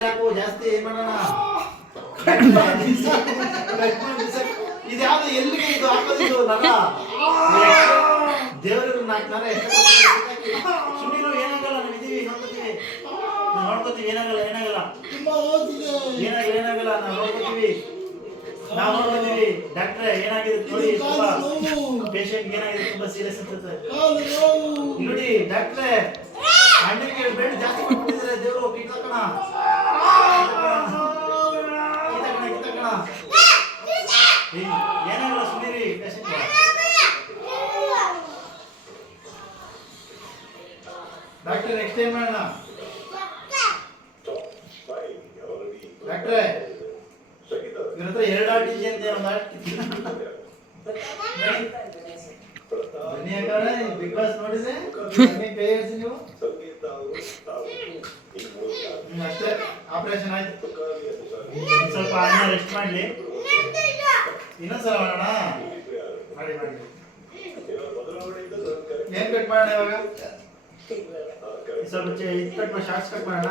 ಜಾಸ್ತಿ ಮಾಡೋಣ ಇದು ಯಾವ್ದು ಎಲ್ಲಿಗೆ ಇದು ಹಾಕೋದಿದ್ದು ನರ ದೇವರಿಗೆ 4 ನರ ಎಷ್ಟು ಸುಮ್ಮನೆ ಏನಾಗಲ್ಲ ನಾವು ಇದೀವಿ ನೋಡ್ಕೋತೀವಿ ಏನಾಗಲ್ಲ ಏನಾಗಲ್ಲ ನಾವು ನೋಡ್ಕೋತೀವಿ ಡಾಕ್ಟ್ರೆ ಏನಾಗಿದೆ ನೋಡಿ ಪೇಷಂಟ್ ಏನಾಗಿದೆ ತುಂಬಾ ಸೀರಿಯಸ್ ಅನ್ಸುತ್ತೆ ನೋಡಿ ಡಾಕ್ಟ್ರೆ ಅಣ್ಣಗೆ ಬೆಡ್ ಜಾಸ್ತಿ ಮಾಡ್ಬಿಟ್ಟಿದ್ದಾರೆ ದೇವರು ಕಿತ್ತಕಣ ಏನಾಗಲ್ಲ ಸುಮ್ಮನೆ ಪೇಷಂಟ್ ಡಾಕ್ಟರ್ ನೆಕ್ಸ್ಟ್ ಟೈಮ್ ಮಾಡೋಣ ಡಾಕ್ಟ್ರೆ ಇವ್ರ ಹತ್ರ 2 ಆರ್ಟಿಜಿ ಅಂತ ಬಿಗ್ ಬಾಸ್ ನೋಡಿದ್ರೆ ನೀವು ಅಷ್ಟೇ ಆಪರೇಷನ್ ಆಯ್ತು ಸ್ವಲ್ಪ ಅಣ್ಣ ರೆಸ್ಟ್ ಮಾಡ್ಲಿ ಇನ್ನೊಂದ್ಸಲ ಮಾಡೋಣ ಮಾಡಿ ಏನ್ ಕಟ್ ಮಾಡೋಣ ಇವಾಗ ಸ್ವಲ್ಪ ಕಟ್ ಶಾರ್ಟ್ಸ್ ಕಟ್ ಮಾಡೋಣ